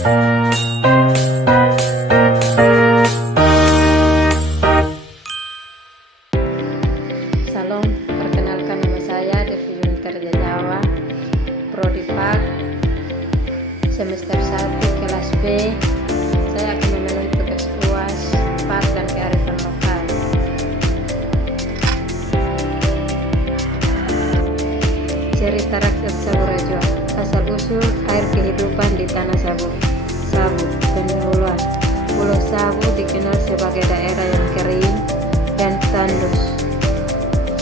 Salam, perkenalkan nama saya Devi Kerja Jawa, Prodi PAK, semester 1 kelas B. Saya akan memenuhi tugas UAS PAK dan kearifan lokal. Cerita rakyat Sabu Rejua. Asal usul air kehidupan di tanah Sabu. Pendahuluan. Pulau Sabu dikenal sebagai daerah yang kering dan tandus.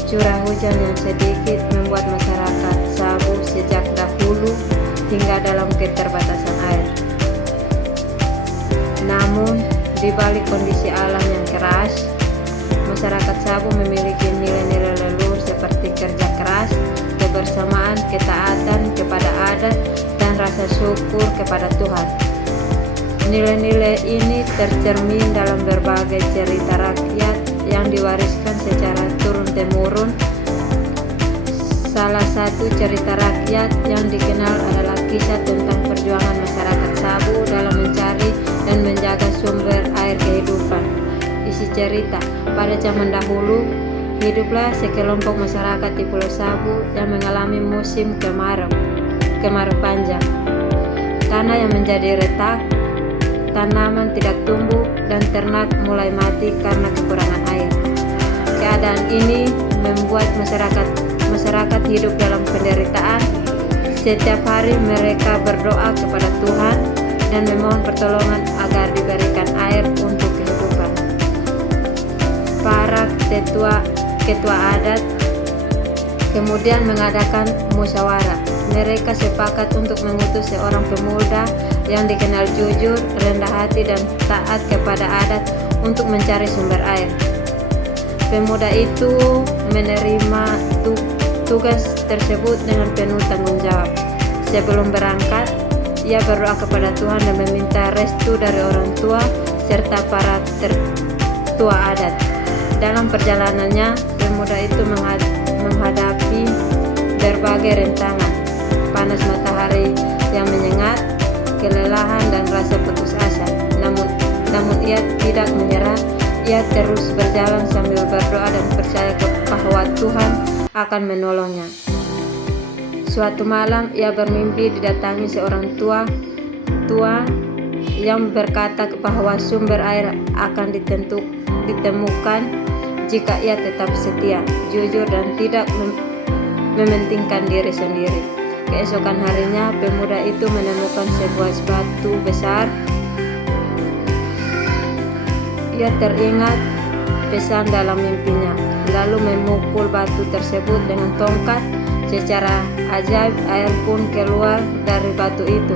Curah hujan yang sedikit membuat masyarakat Sabu sejak dahulu hingga dalam keterbatasan air. Namun, di balik kondisi alam yang keras, masyarakat Sabu memiliki nilai-nilai leluhur seperti kerja keras, kebersamaan, ketaatan kepada adat, dan rasa syukur kepada Tuhan. Nilai-nilai ini tercermin dalam berbagai cerita rakyat yang diwariskan secara turun-temurun. Salah satu cerita rakyat yang dikenal adalah kisah tentang perjuangan masyarakat Sabu dalam mencari dan menjaga sumber air kehidupan. Isi cerita, pada zaman dahulu, hiduplah sekelompok masyarakat di Pulau Sabu yang mengalami musim kemarau panjang. Tanah yang menjadi retak, tanaman tidak tumbuh, dan ternak mulai mati karena kekurangan air. Keadaan ini membuat masyarakat hidup dalam penderitaan. Setiap hari mereka berdoa kepada Tuhan dan memohon pertolongan agar diberikan air untuk kehidupan. Para ketua adat kemudian mengadakan musyawarah. Mereka sepakat untuk mengutus seorang pemuda yang dikenal jujur, rendah hati, dan taat kepada adat untuk mencari sumber air. Pemuda itu menerima tugas tersebut dengan penuh tanggung jawab. Sebelum berangkat, ia berdoa kepada Tuhan dan meminta restu dari orang tua serta para tua adat. Dalam perjalanannya, pemuda itu menghadapi berbagai rintangan, panas matahari yang menyengat, kelelahan, dan rasa putus asa. Namun ia tidak menyerah. Ia terus berjalan sambil berdoa dan percaya bahwa Tuhan akan menolongnya. Suatu malam ia bermimpi didatangi seorang tua yang berkata bahwa sumber air akan ditemukan jika ia tetap setia, jujur, dan tidak mementingkan diri sendiri. Keesokan harinya, pemuda itu menemukan sebuah batu besar. Ia teringat pesan dalam mimpinya, lalu memukul batu tersebut dengan tongkat. Secara ajaib, air pun keluar dari batu itu.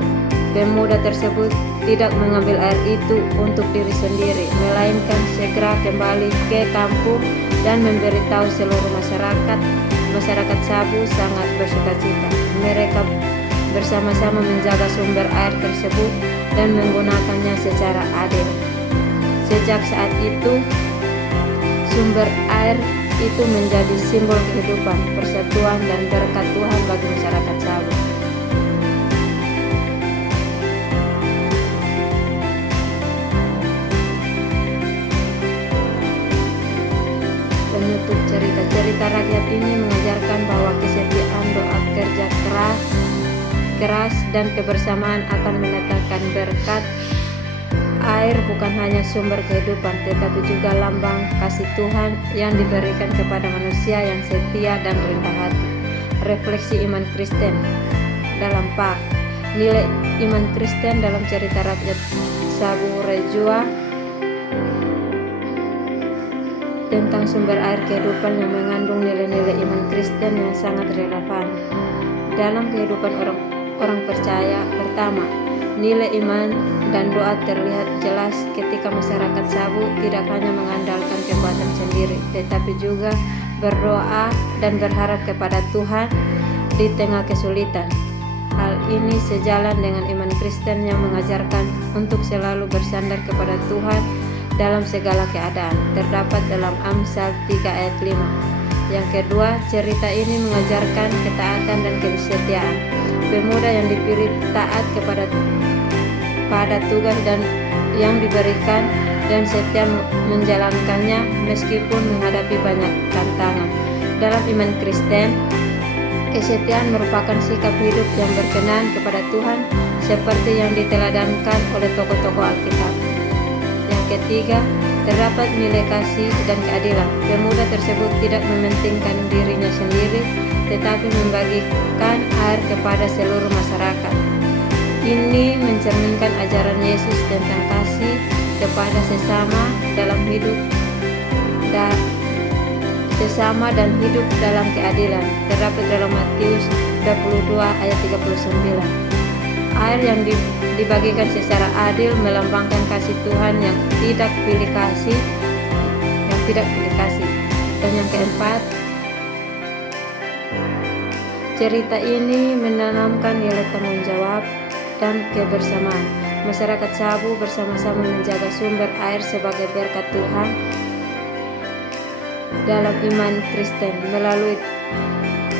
Pemuda tersebut tidak mengambil air itu untuk diri sendiri, melainkan segera kembali ke kampung dan memberitahu seluruh masyarakat. Masyarakat Sabu sangat bersukacita. Mereka bersama-sama menjaga sumber air tersebut dan menggunakannya secara adil. Sejak saat itu, sumber air itu menjadi simbol kehidupan, persatuan, dan berkat Tuhan bagi masyarakat Sabu. Penutup cerita rakyat ini mengajarkan bahwa kesetiaan, doa, kerja keras, dan kebersamaan akan mendatangkan berkat. Air bukan hanya sumber kehidupan, tetapi juga lambang kasih Tuhan yang diberikan kepada manusia yang setia dan rendah hati. Refleksi iman Kristen dalam PAK. Nilai iman Kristen dalam cerita rakyat Sabu Rejua tentang sumber air kehidupan yang mengandung nilai-nilai iman Kristen yang sangat relevan dalam kehidupan orang percaya. Pertama, nilai iman dan doa terlihat jelas ketika masyarakat Sabu tidak hanya mengandalkan kekuatan sendiri, tetapi juga berdoa dan berharap kepada Tuhan di tengah kesulitan. Hal ini sejalan dengan iman Kristen yang mengajarkan untuk selalu bersandar kepada Tuhan dalam segala keadaan, terdapat dalam Amsal 3 ayat 5. Yang kedua, cerita ini mengajarkan ketaatan dan kesetiaan. Pemuda yang dipilih taat kepada pada tugas dan yang diberikan dan setia menjalankannya meskipun menghadapi banyak tantangan. Dalam iman Kristen, kesetiaan merupakan sikap hidup yang berkenan kepada Tuhan seperti yang diteladankan oleh tokoh-tokoh Alkitab. Yang ketiga, terdapat nilai kasih dan keadilan. Pemuda tersebut tidak mementingkan dirinya sendiri, tetapi membagikan air kepada seluruh masyarakat. Ini mencerminkan ajaran Yesus tentang kasih kepada sesama dalam hidup dan hidup dalam keadilan. Terdapat dalam Matius 22 ayat 39. Air yang dibagikan secara adil melambangkan kasih Tuhan yang tidak pilih kasih. Dan yang keempat, cerita ini menanamkan nilai tanggung jawab dan kebersamaan. Masyarakat Sabu bersama-sama menjaga sumber air sebagai berkat Tuhan. Dalam iman Kristen, melalui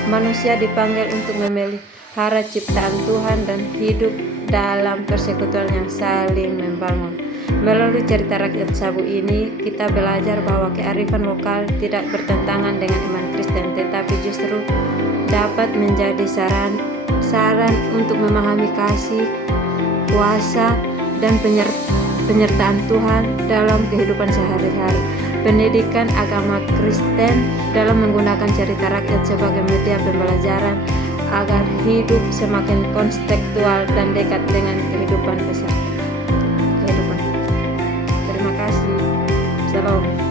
manusia dipanggil untuk memelihara ciptaan Tuhan dan hidup dalam persekutuan yang saling membangun. Melalui cerita rakyat Sabu ini, kita belajar bahwa kearifan lokal tidak bertentangan dengan iman Kristen, tetapi justru dapat menjadi saran untuk memahami kasih, kuasa, dan penyertaan Tuhan dalam kehidupan sehari-hari. Pendidikan agama Kristen dalam menggunakan cerita rakyat sebagai media pembelajaran agar hidup semakin kontekstual dan dekat dengan kehidupan besar. Terima kasih. Shalom.